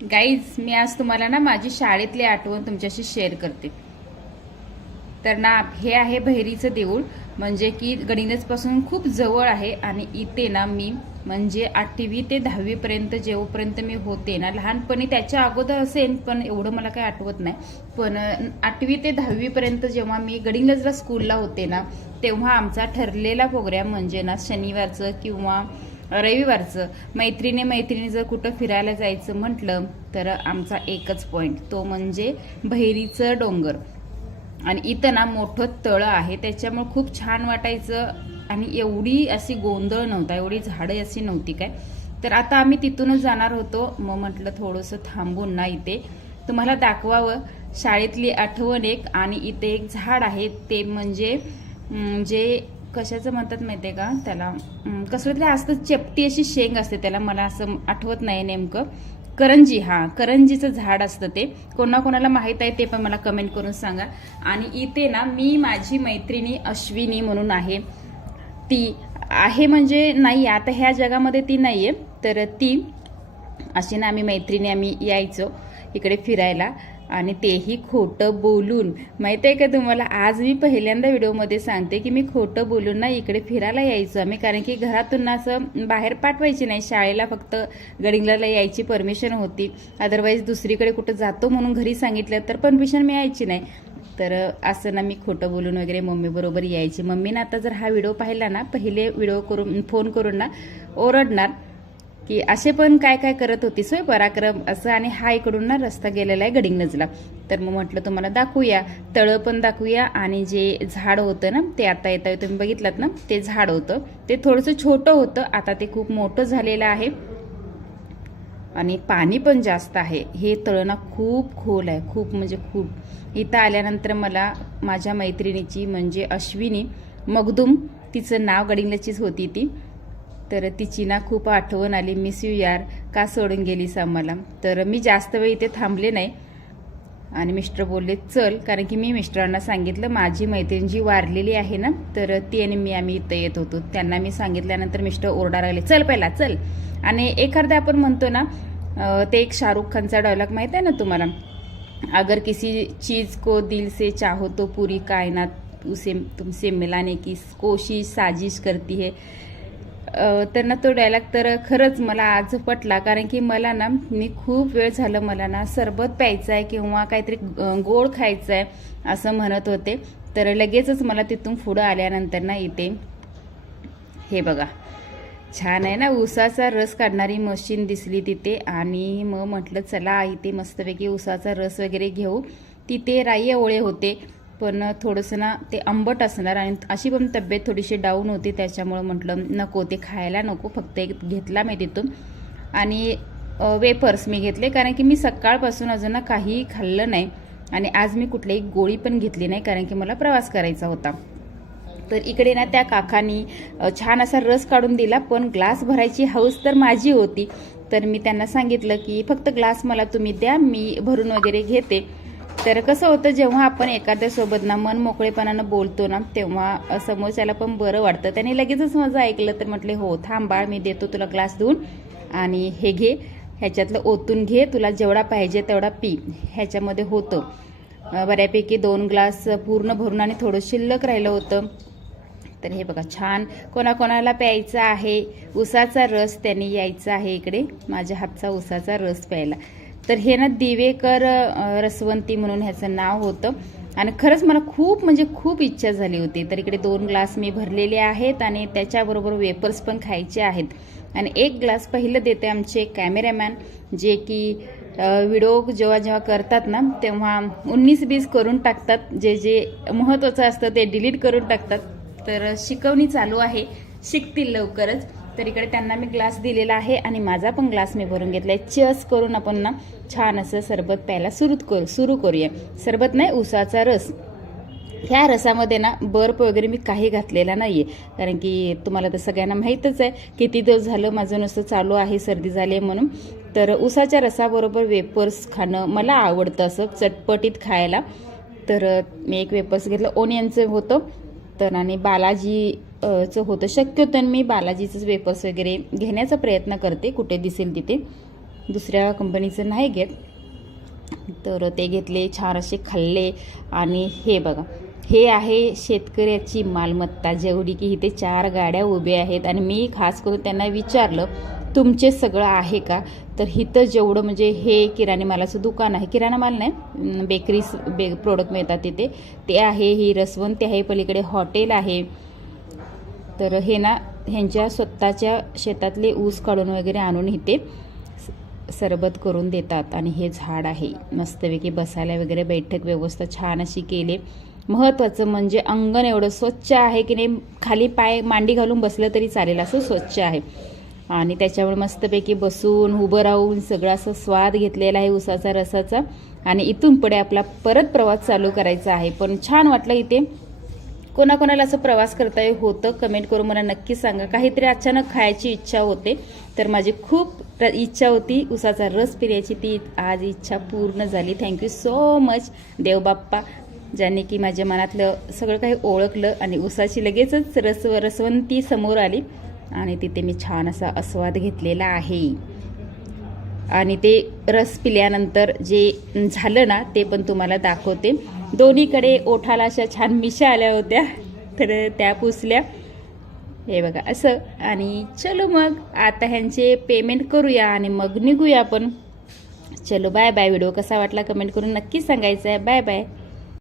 Guys मी आज तुम्हाला ना माझी शाळेतली आठवण तुमच्याशी शेअर करते. तर ना हे आहे भैरीचं देऊळ. म्हणजे की गडिंगजपासून खूप जवळ आहे आणि इथे ना मी म्हणजे आठवी ते दहावीपर्यंत जेव्हापर्यंत मी होते ना लहानपणी त्याच्या अगोदर असेल पण एवढं मला काही आठवत नाही. पण आठवी ते दहावीपर्यंत जेव्हा मी गडिंगजला स्कूलला होते ना तेव्हा आमचा ठरलेला प्रोग्राम म्हणजे ना शनिवारचं किंवा रविवारचं मैत्रिणी मैत्रिणी जर कुठं फिरायला जायचं म्हटलं तर आमचा एकच पॉईंट तो म्हणजे बहिरीचं डोंगर. आणि इथं ना मोठं तळं आहे त्याच्यामुळे खूप छान वाटायचं. आणि एवढी अशी गोंधळ नव्हता एवढी झाडं अशी नव्हती काय. तर आता आम्ही तिथूनच जाणार होतो. मग म्हटलं थोडंसं थांबून ना इथे. तुम्हाला दाखवावं शाळेतली आठवण एक आणि इथे एक झाड आहे ते म्हणजे जे कशाचं म्हणतात माहितीये का? त्याला अं, कसलं तरी असतं चपटी अशी शेंग असते त्याला मला असं आठवत नाही नेमकं. करंजी हा करंजीचं झाड असतं ते. कोणा कोणाला माहीत आहे ते पण मला कमेंट करून सांगा. आणि इथे ना मी माझी मैत्रिणी अश्विनी म्हणून आहे. ती आहे म्हणजे नाही आता ह्या जगामध्ये ती नाहीये. तर ती अशी ना आम्ही मैत्रिणी आम्ही यायचो इकडे फिरायला. आणि तेही खोटं बोलून. माहिती आहे का तुम्हाला? आज मी पहिल्यांदा व्हिडिओमध्ये सांगते की मी खोटं बोलून ना इकडे फिरायला यायचो आम्ही. कारण की घरातून ना असं बाहेर पाठवायची नाही. शाळेला फक्त गडिंगलाला यायची परमिशन होती. अदरवाईज दुसरीकडे कुठं जातो म्हणून घरी सांगितलं तर परमिशन मिळायची नाही. तर असं ना मी खोटं बोलून वगैरे मम्मीबरोबर यायची. मम्मीनं आता जर हा व्हिडिओ पाहिला ना पहिले व्हिडिओ करून फोन करून ना ओरडणार. की असे पण काय काय करत होती सोय पराक्रम असं आणि हा इकडून ना रस्ता गेलेला आहे गडिंगनजला. तर मग म्हटलं तुम्हाला दाखवूया तळं पण दाखवूया आणि जे झाड होतं ना ते आता येता तुम्ही बघितलात ना ते झाड होतं. ते थोडंसं छोटं होतं आता ते खूप मोठं झालेलं आहे. आणि पाणी पण जास्त आहे. हे तळं ना खूप खोल आहे खूप म्हणजे खूप. इथं आल्यानंतर मला माझ्या मैत्रिणीची म्हणजे अश्विनी मगदूम तिचं नाव गडिंगलाचीच होती ती. तर तिची ना खूप आठवण आली. मिस यू यार. का सोडून गेलीस आम्हाला? तर मी जास्त वेळ इथे थांबले नाही. आणि मिस्टर बोलले चल. कारण की मी मिस्टरांना सांगितलं माझी मैत्रीण जी वारलेली आहे ना तर ती आणि मी आम्ही इथं येत होतो. त्यांना मी सांगितल्यानंतर मिस्टर ओरडा लागले चल पहिला चल. आणि एखादा आपण म्हणतो ना ते एक शाहरुख खानचा डायलॉग माहीत आहे ना तुम्हाला? अगर किसी चीज को दिल से चाहो तो पूरी कायनात उसे तुमसे मिलाने की कोशिश साजिश करती है त्यांना तर ना तो डायलॉग तर खरंच मला आज पटला. कारण की मला ना मी खूप वेळ झालं मला ना सरबत प्यायचं आहे किंवा काहीतरी गोड खायचं आहे असं म्हणत होते. तर लगेचच मला तिथून पुढं आल्यानंतर ना इथे हे बघा. छान आहे ना उसाचा रस काढणारी मशीन दिसली तिथे. आणि मग म्हटलं चला इथे मस्तपैकी उसाचा रस वगैरे घेऊ. तिथे राई ओळे होते. पण थोडंसं ना ते आंबट असणार आणि अशी पण तब्येत थोडीशी डाऊन होती त्याच्यामुळं म्हटलं नको ते खायला नको फक्त एक घेतला मी तिथून. आणि वेपर्स मी घेतले कारण की मी सकाळपासून अजून ना काहीही खाल्लं नाही. आणि आज मी कुठलीही गोळी पण घेतली नाही कारण की मला प्रवास करायचा होता. तर इकडे ना त्या काकानी छान असा रस काढून दिला पण ग्लास भरायची हौस तर माझी होती. तर मी त्यांना सांगितलं की फक्त ग्लास मला तुम्ही द्या मी भरून वगैरे घेते. तर कसं होतं जेव्हा आपण एखाद्यासोबत ना मन मोकळेपणानं बोलतो ना तेव्हा समोरच्याला पण बरं वाटतं. त्याने लगेचच माझं ऐकलं तर म्हटले हो थांबाळ मी देतो तुला ग्लास देऊन आणि हे घे ह्याच्यातलं ओतून घे तुला जेवढा पाहिजे तेवढा पी. ह्याच्यामध्ये होतं. बऱ्यापैकी दोन ग्लास पूर्ण भरून आणि थोडं शिल्लक राहिलं होतं. तर हे बघा छान. कोणाकोणाला प्यायचा आहे? उसाचा रस त्यांनी यायचा आहे इकडे. माझ्या हातचा उसाचा रस प्यायला. तर हे ना दिवेकर रसवंती म्हणून ह्याचं नाव होतं. आणि खरंच मला खूप म्हणजे खूप इच्छा झाली होती. तर इकडे दोन ग्लास मी भरलेले आहेत आणि त्याच्याबरोबर वेपर्स पण खायचे आहेत. आणि एक ग्लास पहिलं देते आमचे कॅमेरामॅन जे की व्हिडिओ जेव्हा जेव्हा करतात ना तेव्हा उन्नीस बीस करून टाकतात. जे जे महत्त्वाचं असतं ते डिलीट करून टाकतात. तर शिकवणी चालू आहे. शिकतील लवकरच. तर इकडे त्यांना मी ग्लास दिलेला आहे आणि माझा पण ग्लास मी भरून घेतलाय. चस करून आपण ना छान असं सरबत प्यायला सुरू करू सुरू करूया. सरबत नाही उसाचा रस. ह्या रसामध्ये ना बर्फ वगैरे मी काही घातलेला नाही आहे कारण की तुम्हाला तर सगळ्यांना माहीतच आहे किती दिवस झालं माझं नुसतं चालू आहे सर्दी झाली आहे म्हणून. तर उसाच्या रसाबरोबर वेपर्स खाणं मला आवडतं असं चटपटीत खायला. तर मी एक वेपर्स घेतलं ओनियनचं होतं. तर आणि बालाजी चं होतं. शक्यतो मी बालाजीचंच वेपर्स वगैरे घेण्याचा प्रयत्न करते कुठे दिसेल तिथे. दुसऱ्या कंपनीचं नाही घेत. तर ते घेतले छान असे खाल्ले. आणि हे बघा हे आहे शेतकऱ्याची मालमत्ता. जेवढी की इथे चार गाड्या उभ्या आहेत. आणि मी खास करून त्यांना विचारलं तुमचे सगळं आहे का? तर इथं जेवढं म्हणजे हे किराणे मालाचं दुकान आहे. किराणा माल नाही बेकरीज बे प्रोडक्ट मिळतात तिथे. ते आहे ही रसवंती आहे. पलीकडे हॉटेल आहे. तर हे ना ह्यांच्या स्वतःच्या शेतातले ऊस काढून वगैरे आणून इथे सरबत करून देतात. आणि हे झाड आहे. मस्तपैकी बसायला वगैरे बैठक व्यवस्था छान अशी केली. महत्त्वाचं म्हणजे अंगण एवढं स्वच्छ आहे की नाही खाली पाय मांडी घालून बसलं तरी चालेल असं स्वच्छ आहे. आणि त्याच्यामुळे मस्तपैकी बसून उभं राहून सगळा असं स्वाद घेतलेला आहे उसाचा रसाचा. आणि इथून पुढे आपला परत प्रवास चालू करायचा आहे. पण छान वाटलं इथे. कोणाकोणाला असं प्रवास करता येत होतं कमेंट करून मला नक्की सांगा. काहीतरी अचानक खायची इच्छा होते तर माझी खूप इच्छा होती उसाचा रस पिण्याची. ती आज इच्छा पूर्ण झाली. थँक्यू सो मच देवबाप्पा ज्याने की माझ्या मनातलं सगळं काही ओळखलं आणि उसाची लगेचच रस रसवंती समोर आली. आणि तिथे मी छान असा आस्वाद घेतलेला आहे. आणि ते रस पिल्यानंतर जे झालं ना ते पण तुम्हाला दाखवते. दोन्हीकडे ओठाला अशा छान मिशा आल्या होत्या तर त्या पुसल्या. हे बघा असं. आणि चलो मग आता ह्यांचे पेमेंट करूया आणि मग निघूया आपण. चलो बाय बाय व्हिडिओ कसा वाटला कमेंट करून नक्की सांगायचं आहे. Bye bye